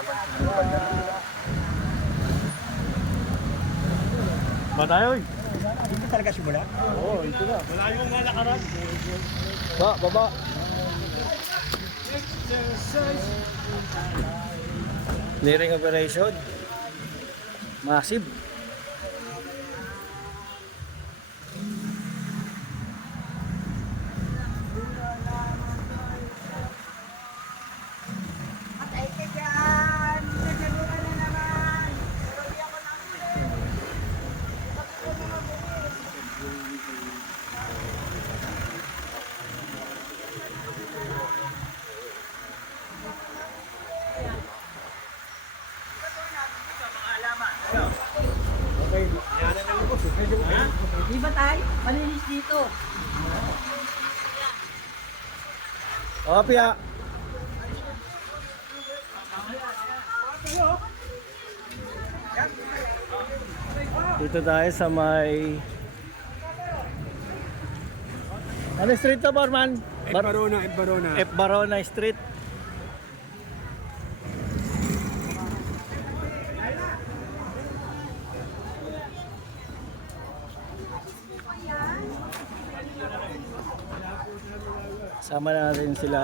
Ba tayo? Hindi talaga simula? Oo, ito na. Malayo nga nakaraan. Baba. Clearing operation. Massive. At ay kaya, nagsaluhan na naman. Pero di ako nakita. Okay, yan na lang po. Di ba tayo? Malinis dito. O, Pia. Dito tayo sa may... Ano street to, Barman? Barona. F. Barona Street. Sama natin sila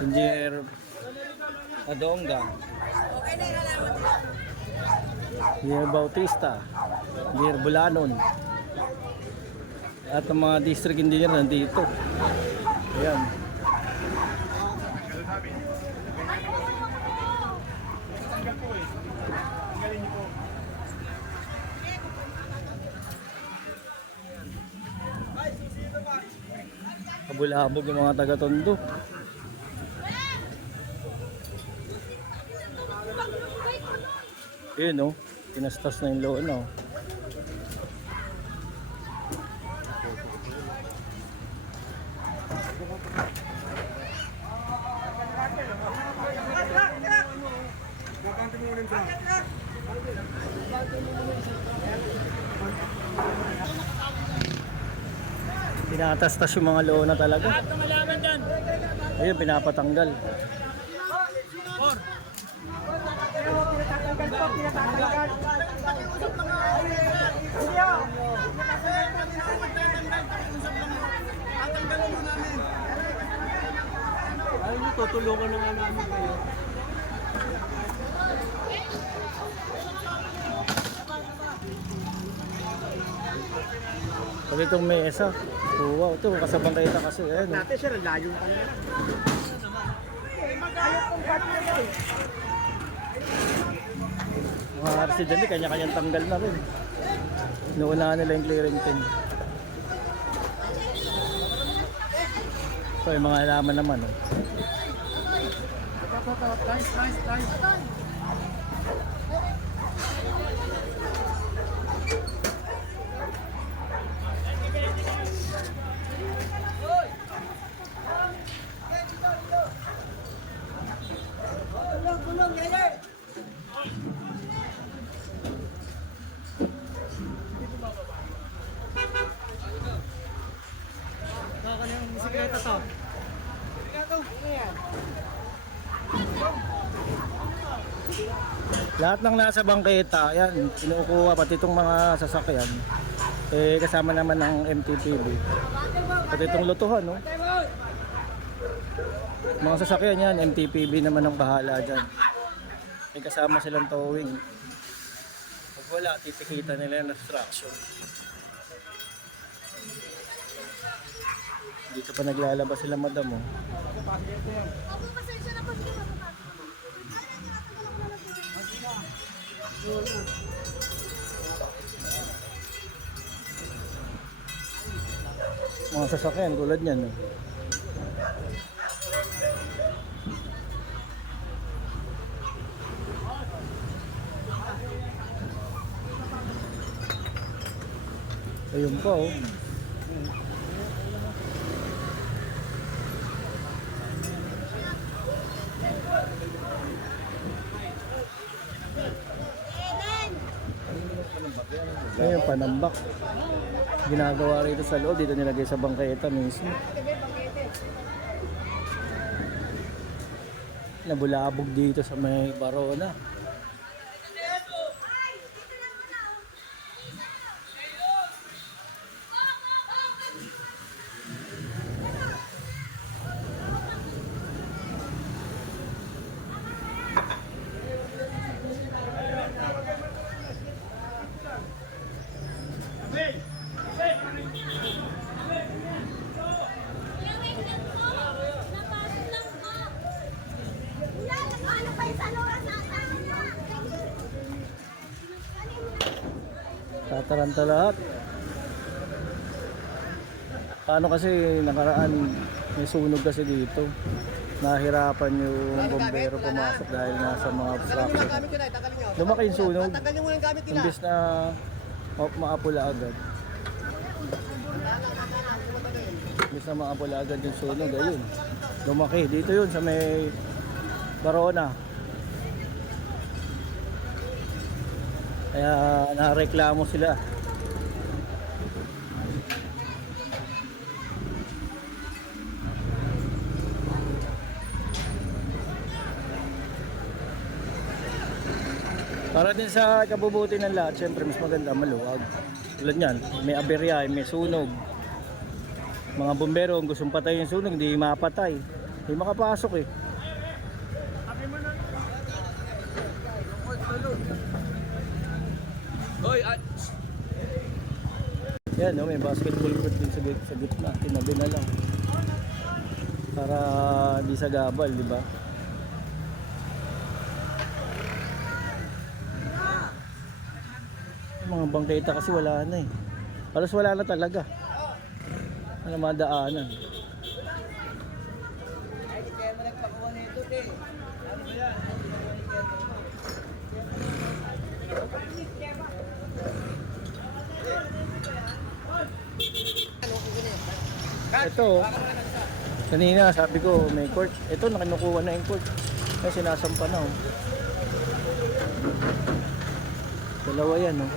Engineer Adonga, Engineer Bautista, Engineer Bulanon, at ang mga district engineer nandito. Ayan. Kabulabog yung mga taga-Tondo. Yun o, pinastas na yung loan o. Tinatastas yung mga loan na talaga. Ayun, pinapatanggal. Ano, tutulungan na nga namin kayo. Pag itong mesa, oh, wow, ito kasabang kayo kasi. Ayan, oh. Dati sir, layo pa na. Mga residente, kanya-kanyang tanggal na rin. Inuunahan nila yung clearing pin. So, yung mga halaman naman, oh. Nice. Gulong, gaya. Kanyang bisikleta to. Lahat ng nasa bangketa, yan, kinukuha pati itong mga sasakyan. Eh, kasama naman ng MTPB. Pati itong lutuhan, no? Mga sasakyan yan, MTPB naman ang bahala dyan. Eh, kasama silang towing. Pag wala, titikita nila yung obstruction. Dito pa naglalabas sila, madam, oh. Opo, pasensya na po. Sige, mababa. Mga sasakyan tulad niyan, oh. Ayun pa, oh. Ayun, panambak. Ginagawa rito sa loob, dito nilagay sa bangketa mismo. nabulabog dito sa may Barona. Tataranta lahat. Paano kasi nakaraan may sunog kasi dito. Nahirapan yung bombero pumasok dahil nasa mga obstruction. Lumaki yung sunog. Imbis na maapula agad. Imbis na maapula agad yung sunog, ayun. Lumaki. Dito yun sa may Barona. Kaya nareklamo sila. Para din sa kabubuti ng lahat, syempre mas maganda maluwag. Tulad niyan, may aberya, may sunog. Mga bombero kung gustong patayin yung sunog, hindi mapatay. Hindi makapasok eh. Yan, no, may basketball court din sa gitna. Tinabi na lang. Para di sa gabal, di ba? Mga bangketa kasi wala na eh. Halos wala na talaga. Wala madaanan. Ito, kanina sabi ko may court. Ito nakinukuha na yung court. Kasi sinasampa na oh. Dalawa yan oh.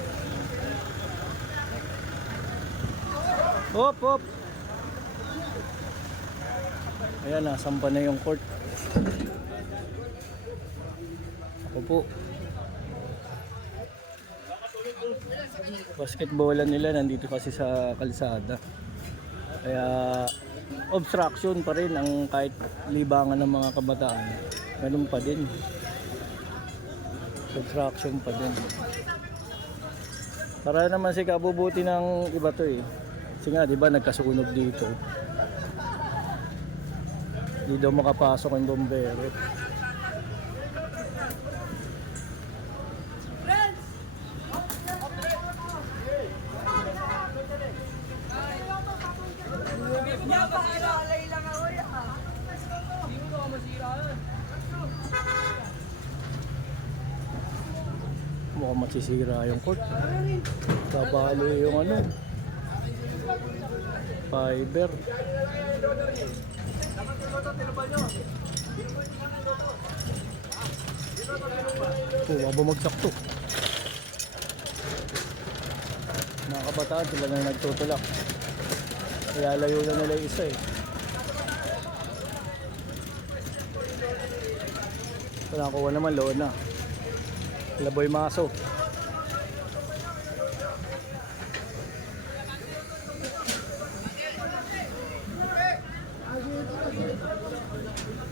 Hop, hop. Ayan, nasampa na yung court. Ako po. Basketballan nila nandito kasi sa kalsada. Kaya obstruction pa rin ang kahit libangan ng mga kabataan. Ganun pa din. Obstruction pa din. Para naman si kabubuti ng iba to eh. Kasi nga, di ba, nagkasunog dito. Hindi daw makapasok yung bombero. Mukhang masisira yung court. Babalo yung ano, fiber. Oh, bumagsak to. Mga kabataan sila na nagtutulak. Kaya layo na nila yung isa eh. Ito nakuha naman Lona. Laboy Maso.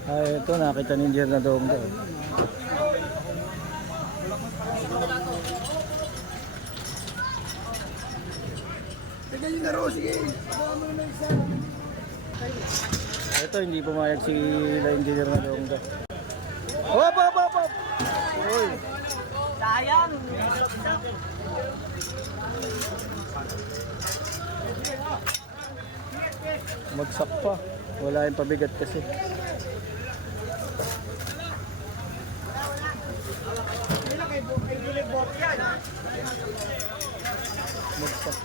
Ay, ito nakita ni Jer na doon daw. Ito hindi pumayag si engineer na doon daw. Hop, hop, hop, hop. Uy. Sayang! Magsak pa. Wala yung pabigat kasi. Magsak.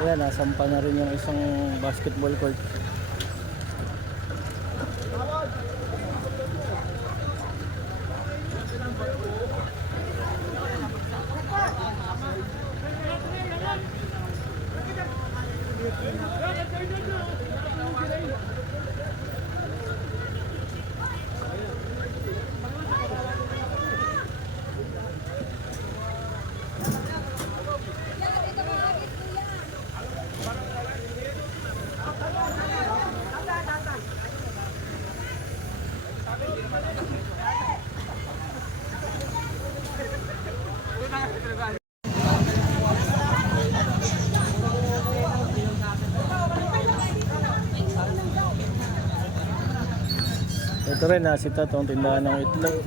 Ayan, nasampa na rin yung isang basketball court. Ito rin, nasita itong tindahan ng itlog.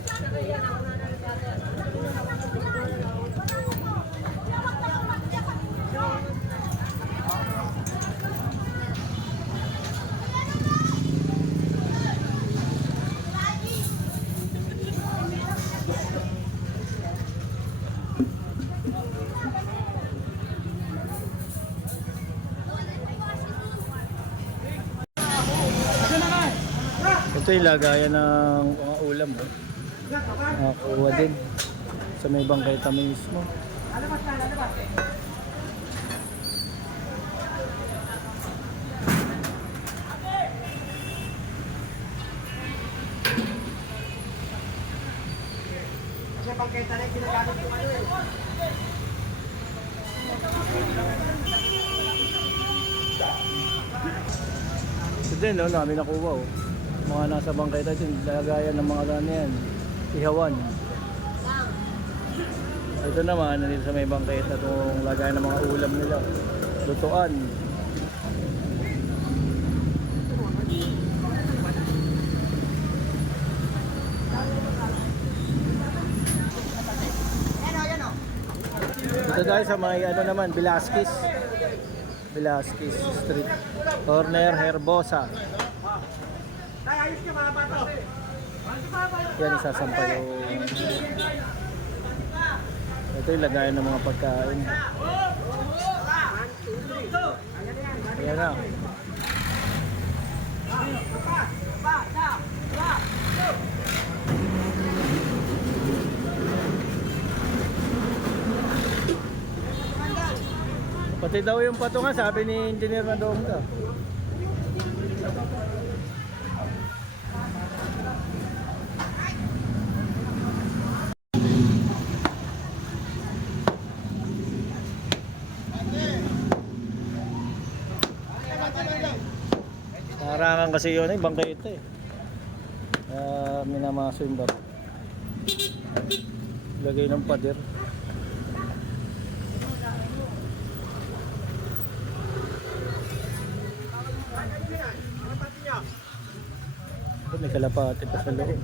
Ito yung lagayan ng mga ulam. Nakakuha din sa may bangketa mismo. Kasi bangketa na yung ginagamit yung ano eh. Ito din, no, namin nakuha. Oh. Mga nasa bangketa din, lagayan ng mga gano yan. Ihawan. Ito naman, nandito sa may bangketa itong lagayan ng mga ulam nila. Lutuan. Ito tayo sa may ano naman, Velasquez. Velasquez Street. Corner Herbosa. Ayos niya mga bato. Yan, isasampay yung... Ito yung lagayan ng mga pagkain. Ayan na. Pati daw yung patungan, sabi ni Engineer na doon ka. Harangan kasi yun eh, bangketa eh. Minamaso yung bato. Lagay ng pader. May kalapati pa sa loob.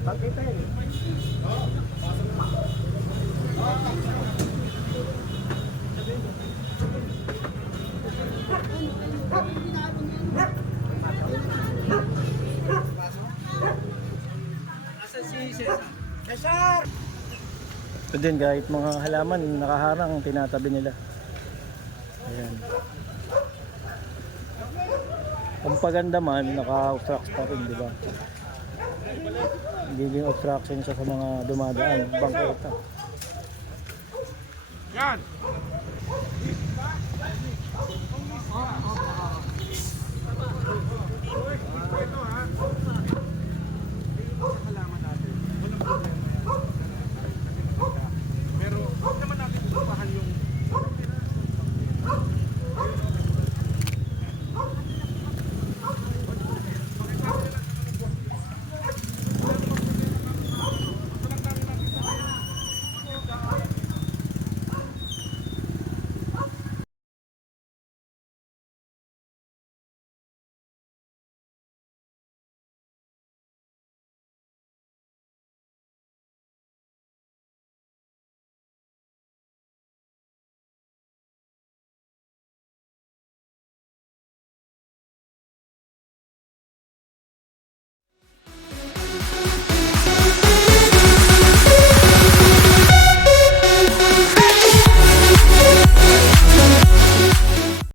Cesar! Ito din, kahit mga halaman nakaharang, tinatabi nila. Ayan. Ang paganda man, naka-obstruct pa rin, di ba? Hindi obstruction siya sa mga dumadaan, bangketa. Yan!